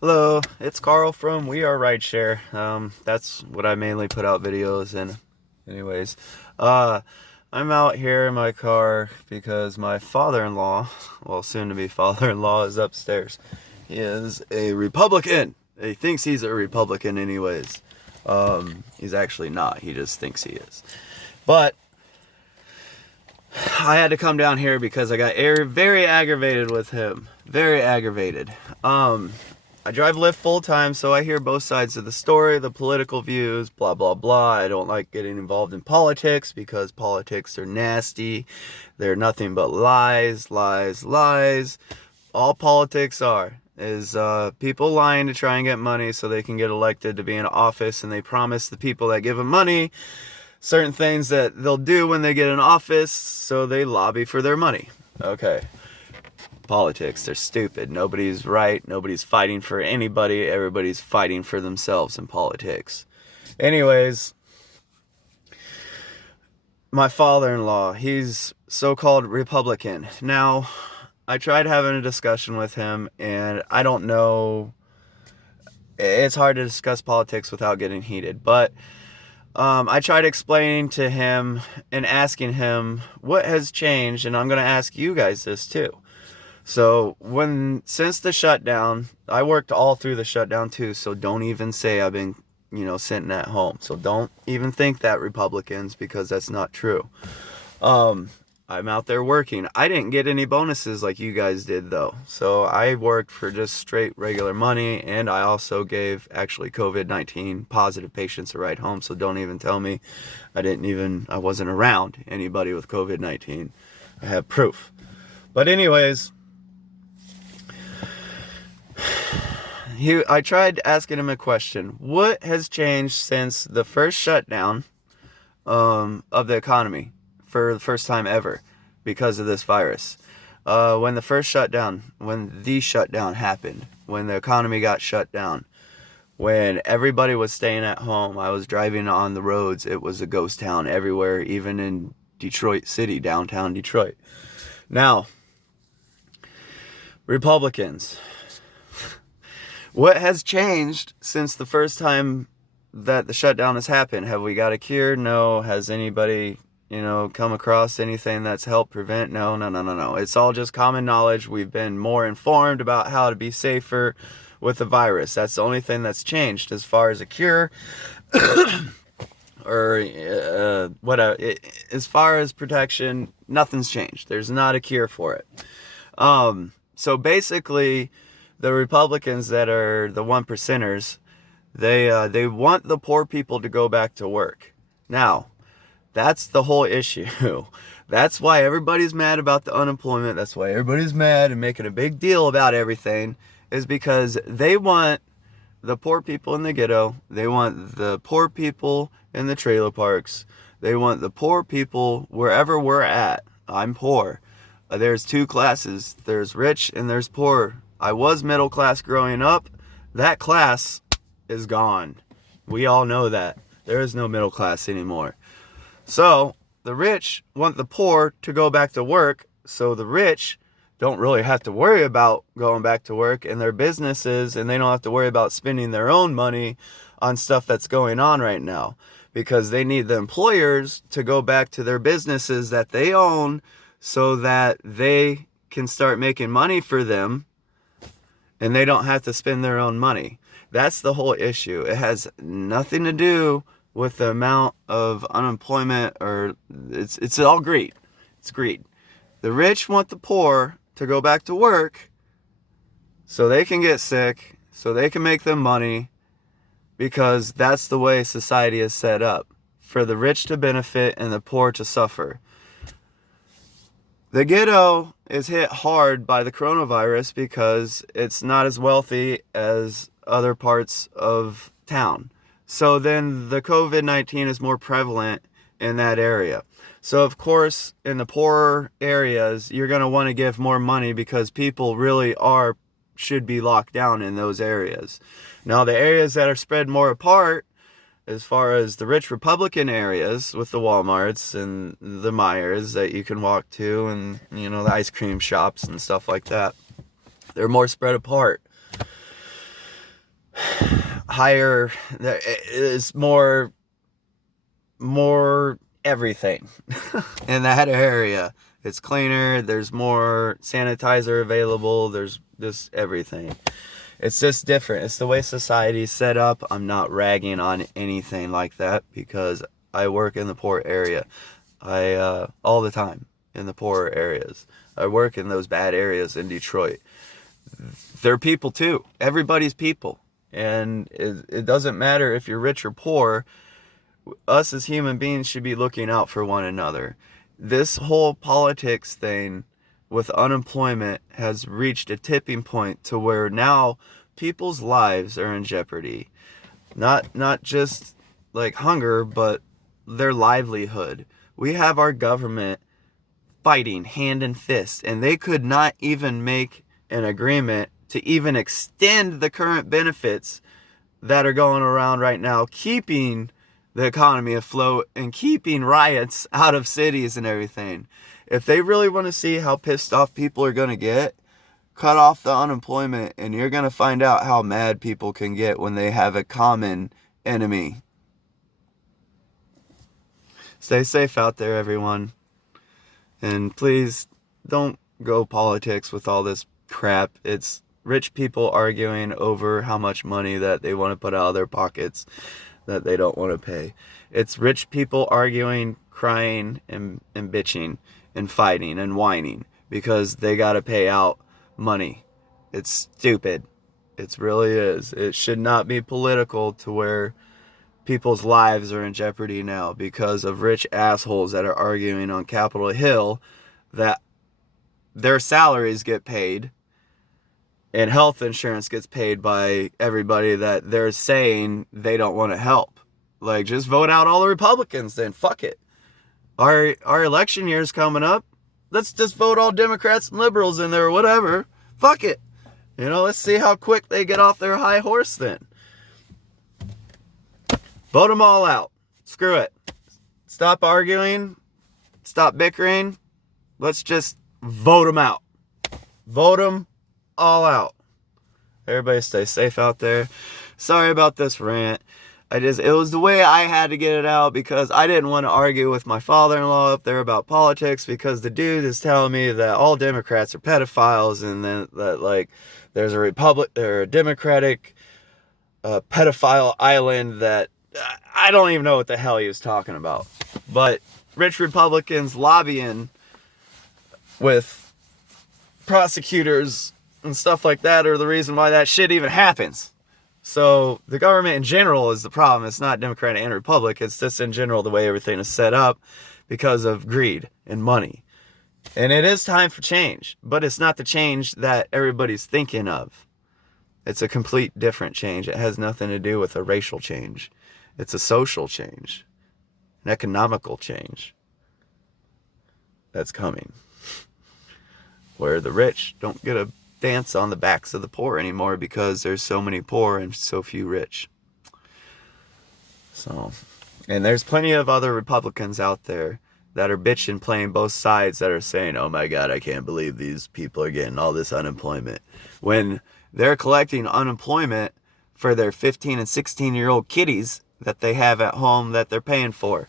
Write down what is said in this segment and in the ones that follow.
Hello, it's Carl from We Are Rideshare. That's what I mainly put out videos in. Anyways, uh, I'm out here in my car because my father-in-law, well, soon-to-be father-in-law, is upstairs. He is a Republican. He thinks he's a Republican anyways. He's actually not. He just thinks he is. But I had to come down here because I got very aggravated with him. Very aggravated. I drive Lyft full time, so I hear both sides of the story, the political views, blah, blah, blah. I don't like getting involved in politics because politics are nasty. They're nothing but lies, lies, lies. All politics are is people lying to try and get money so they can get elected to be in office, and they promise the people that give them money certain things that they'll do when they get in office, so they lobby for their money. Okay. Politics, they're stupid. Nobody's right. Nobody's fighting for anybody. Everybody's fighting for themselves in politics. Anyways, my father-in-law, he's so-called Republican. Now, I tried having a discussion with him, and I don't know. It's hard to discuss politics without getting heated, but I tried explaining to him and asking him what has changed, and I'm going to ask you guys this too. So since the shutdown, I worked all through the shutdown too, so don't even say I've been, sitting at home. So don't even think that, Republicans, because that's not true. I'm out there working. I didn't get any bonuses like you guys did though. So I worked for just straight regular money, and I also gave actually COVID-19 positive patients a ride home. So don't even tell me I wasn't around anybody with COVID-19. I have proof. But anyways, I tried asking him a question. What has changed since the first shutdown of the economy for the first time ever because of this virus? When the shutdown happened, when the economy got shut down, when everybody was staying at home, I was driving on the roads. It was a ghost town everywhere, even in Detroit City, downtown Detroit. Now, Republicans, what has changed since the first time that the shutdown has happened? Have we got a cure? No. Has anybody, come across anything that's helped prevent? No. It's all just common knowledge. We've been more informed about how to be safer with the virus. That's the only thing that's changed as far as a cure or as far as protection. Nothing's changed. There's not a cure for it. So basically, the Republicans that are the one percenters, they want the poor people to go back to work. Now, that's the whole issue. That's why everybody's mad about the unemployment. That's why everybody's mad and making a big deal about everything, is because they want the poor people in the ghetto. They want the poor people in the trailer parks. They want the poor people wherever we're at. I'm poor. There's two classes. There's rich and there's poor. I was middle class growing up. That class is gone. We all know that. There is no middle class anymore. So the rich want the poor to go back to work, so the rich don't really have to worry about going back to work in their businesses, and they don't have to worry about spending their own money on stuff that's going on right now, because they need the employers to go back to their businesses that they own so that they can start making money for them, and they don't have to spend their own money. That's the whole issue. It has nothing to do with the amount of unemployment, or it's all greed. It's greed. The rich want the poor to go back to work so they can get sick, so they can make them money, because that's the way society is set up, for the rich to benefit and the poor to suffer. The ghetto is hit hard by the coronavirus because it's not as wealthy as other parts of town. So then the COVID-19 is more prevalent in that area. So of course, in the poorer areas, you're going to want to give more money because people really should be locked down in those areas. Now, the areas that are spread more apart, as far as the rich Republican areas with the Walmarts and the Meijers that you can walk to, and, the ice cream shops and stuff like that, they're more spread apart. higher, there is more everything in that area. It's cleaner, there's more sanitizer available, there's just everything. It's just different. It's the way society's set up. I'm not ragging on anything like that because I work in the poor area. I all the time in the poorer areas. I work in those bad areas in Detroit. They're people too. Everybody's people. And it doesn't matter if you're rich or poor. Us as human beings should be looking out for one another. This whole politics thing with unemployment has reached a tipping point to where now people's lives are in jeopardy. Not just like hunger, but their livelihood. We have our government fighting hand and fist, and they could not even make an agreement to even extend the current benefits that are going around right now, keeping the economy afloat and keeping riots out of cities and everything. If they really want to see how pissed off people are going to get, cut off the unemployment and you're going to find out how mad people can get when they have a common enemy. Stay safe out there, everyone. And please don't go politics with all this crap. It's rich people arguing over how much money that they want to put out of their pockets that they don't want to pay. It's rich people arguing, crying, and bitching, and fighting, and whining, because they got to pay out money. It's stupid. It really is. It should not be political to where people's lives are in jeopardy now because of rich assholes that are arguing on Capitol Hill that their salaries get paid and health insurance gets paid by everybody that they're saying they don't want to help. Like, just vote out all the Republicans then. Fuck it. Our election year's coming up. Let's just vote all Democrats and liberals in there or whatever. Fuck it. Let's see how quick they get off their high horse then. Vote them all out. Screw it. Stop arguing. Stop bickering. Let's just vote them out. Vote them all out. Everybody stay safe out there. Sorry about this rant. It was the way I had to get it out because I didn't want to argue with my father-in-law up there about politics because the dude is telling me that all Democrats are pedophiles and then that like there's a Democratic pedophile island that I don't even know what the hell he was talking about. But rich Republicans lobbying with prosecutors and stuff like that are the reason why that shit even happens. So the government in general is the problem. It's not Democratic and Republican. It's just in general the way everything is set up because of greed and money. And it is time for change, but it's not the change that everybody's thinking of. It's a complete different change. It has nothing to do with a racial change. It's a social change, an economical change that's coming, where the rich don't get a dance on the backs of the poor anymore because there's so many poor and so few rich. So, and there's plenty of other Republicans out there that are bitching, playing both sides, that are saying, oh my God, I can't believe these people are getting all this unemployment. When they're collecting unemployment for their 15 and 16-year-old kiddies that they have at home that they're paying for.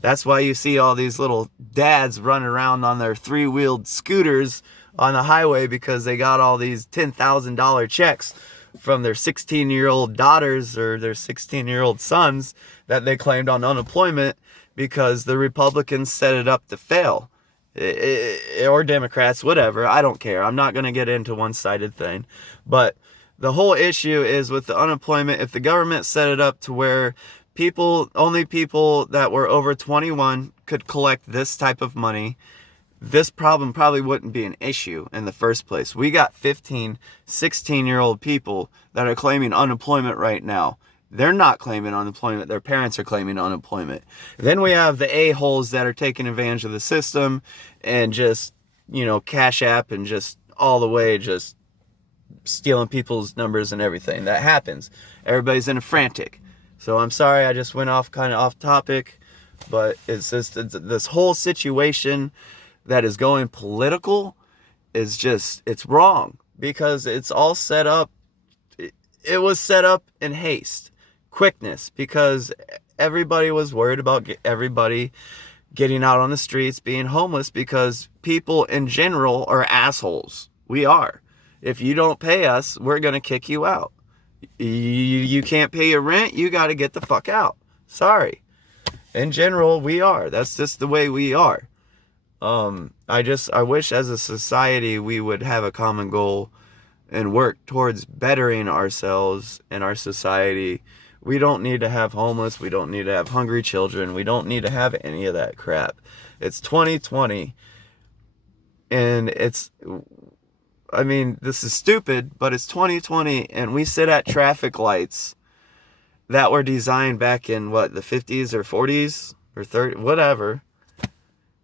That's why you see all these little dads running around on their three-wheeled scooters on the highway because they got all these $10,000 checks from their 16-year-old daughters or their 16-year-old sons that they claimed on unemployment because the Republicans set it up to fail. Or Democrats, whatever. I don't care. I'm not going to get into one-sided thing. But the whole issue is with the unemployment, if the government set it up to where only people that were over 21 could collect this type of money, this problem probably wouldn't be an issue in the first place. We got 15, 16-year-old people that are claiming unemployment right now. They're not claiming unemployment. Their parents are claiming unemployment. Then we have the a-holes that are taking advantage of the system and just, Cash App and just all the way just stealing people's numbers and everything. That happens. Everybody's in a frantic. So I'm sorry I just went kind of off topic, but it's just this whole situation that is going political is just, it's wrong because it's all set up. it was set up in haste, quickness, because everybody was worried about everybody getting out on the streets, being homeless, because people in general are assholes. We are. If you don't pay us, we're going to kick you out. You can't pay your rent, you got to get the fuck out. Sorry. In general, we are. That's just the way we are. I wish as a society we would have a common goal and work towards bettering ourselves and our society. We don't need to have homeless. We don't need to have hungry children. We don't need to have any of that crap. It's 2020. And this is stupid, but it's 2020 and we sit at traffic lights that were designed back in the 50s or 40s or 30, whatever,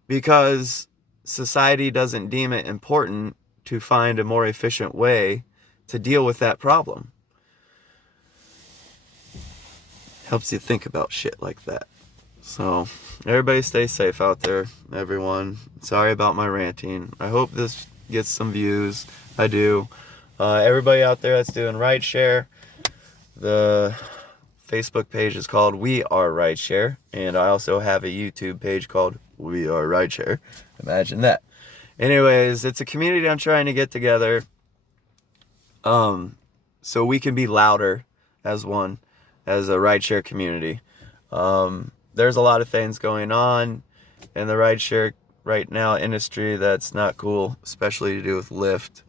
because society doesn't deem it important to find a more efficient way to deal with that problem. Helps you think about shit like that. So, everybody stay safe out there, everyone. Sorry about my ranting. I hope this gets some views. I do. Everybody out there that's doing rideshare, the Facebook page is called We Are Rideshare, and I also have a YouTube page called We Are Rideshare. Imagine that. Anyways, it's a community I'm trying to get together, so we can be louder as one, as a rideshare community. There's a lot of things going on in the rideshare right now industry that's not cool, especially to do with Lyft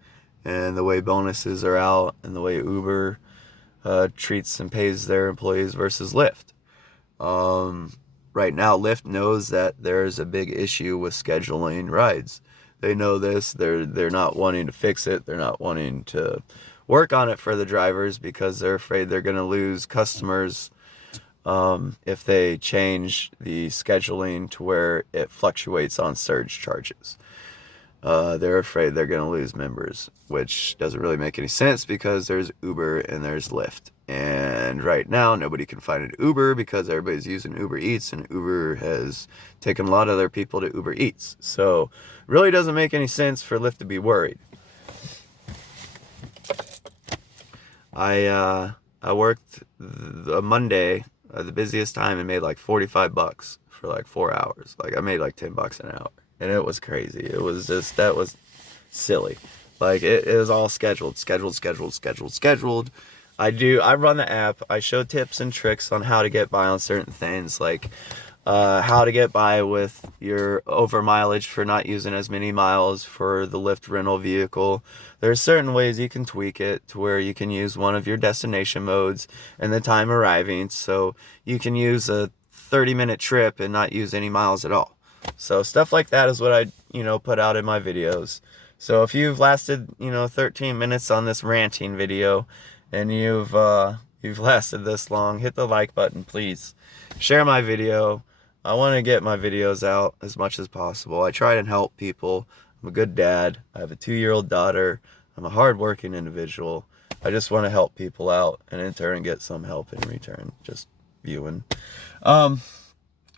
and the way bonuses are out and the way Uber treats and pays their employees versus Lyft. Right now, Lyft knows that there's a big issue with scheduling rides. They know this. They're not wanting to fix it. They're not wanting to work on it for the drivers because they're afraid they're going to lose customers if they change the scheduling to where it fluctuates on surge charges. They're afraid they're going to lose members, which doesn't really make any sense because there's Uber and there's Lyft. And right now, nobody can find an Uber because everybody's using Uber Eats, and Uber has taken a lot of other people to Uber Eats. So, really doesn't make any sense for Lyft to be worried. I worked a Monday, the busiest time, and made like $45 for like 4 hours. Like I made like $10 an hour. And it was crazy. It was just, that was silly. Like it was all scheduled. I run the app. I show tips and tricks on how to get by on certain things, like how to get by with your over mileage for not using as many miles for the Lyft rental vehicle. There's certain ways you can tweak it to where you can use one of your destination modes and the time arriving, so you can use a 30-minute trip and not use any miles at all. So stuff like that is what I, put out in my videos. So if you've lasted, 13 minutes on this ranting video and you've lasted this long, hit the like button, please. Share my video. I want to get my videos out as much as possible. I try and help people. I'm a good dad. I have a 2-year-old daughter. I'm a hardworking individual. I just want to help people out and in turn get some help in return. Just viewing.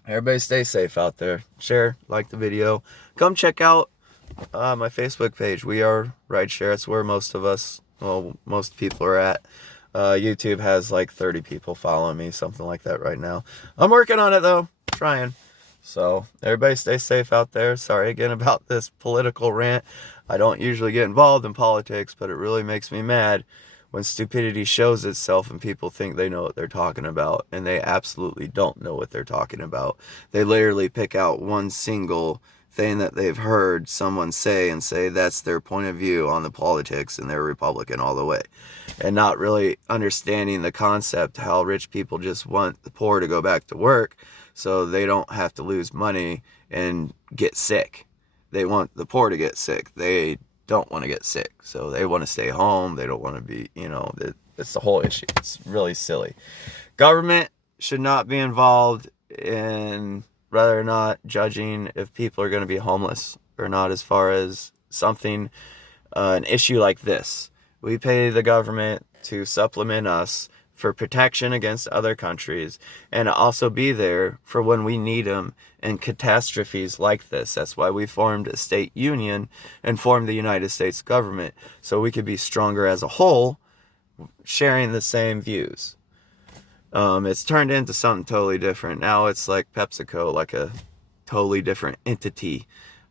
Everybody stay safe out there. Share, like the video. Come check out my Facebook page. We Are Rideshare. It's where most people are at. YouTube has like 30 people following me, something like that right now. I'm working on it though, trying. So everybody stay safe out there. Sorry again about this political rant. I don't usually get involved in politics, but it really makes me mad when stupidity shows itself and people think they know what they're talking about, and they absolutely don't know what they're talking about. They literally pick out one single thing that they've heard someone say and say that's their point of view on the politics, and they're Republican all the way, and not really understanding the concept how rich people just want the poor to go back to work so they don't have to lose money and get sick. They want the poor to get sick. They don't want to get sick, so they want to stay home. They don't want to be, it's the whole issue. It's really silly. Government should not be involved in whether or not judging if people are going to be homeless or not, as far as something, an issue like this. We pay the government to supplement us for protection against other countries, and also be there for when we need them in catastrophes like this. That's why we formed a state union and formed the United States government, so we could be stronger as a whole sharing the same views. It's turned into something totally different. Now it's like PepsiCo, like a totally different entity,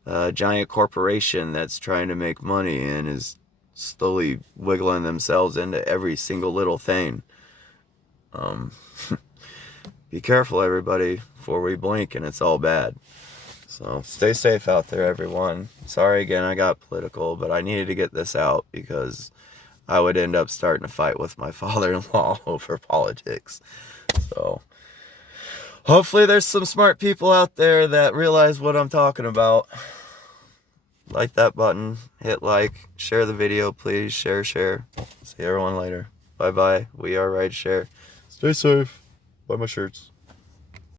a giant corporation that's trying to make money and is slowly wiggling themselves into every single little thing. Be careful, everybody, before we blink and it's all bad. So stay safe out there, everyone. Sorry again, I got political, but I needed to get this out because I would end up starting a fight with my father-in-law over politics. So hopefully there's some smart people out there that realize what I'm talking about. Like that button, hit like, share the video, please. Share. See everyone later. Bye-bye. We are Ride Share. Stay safe. Buy my shirts.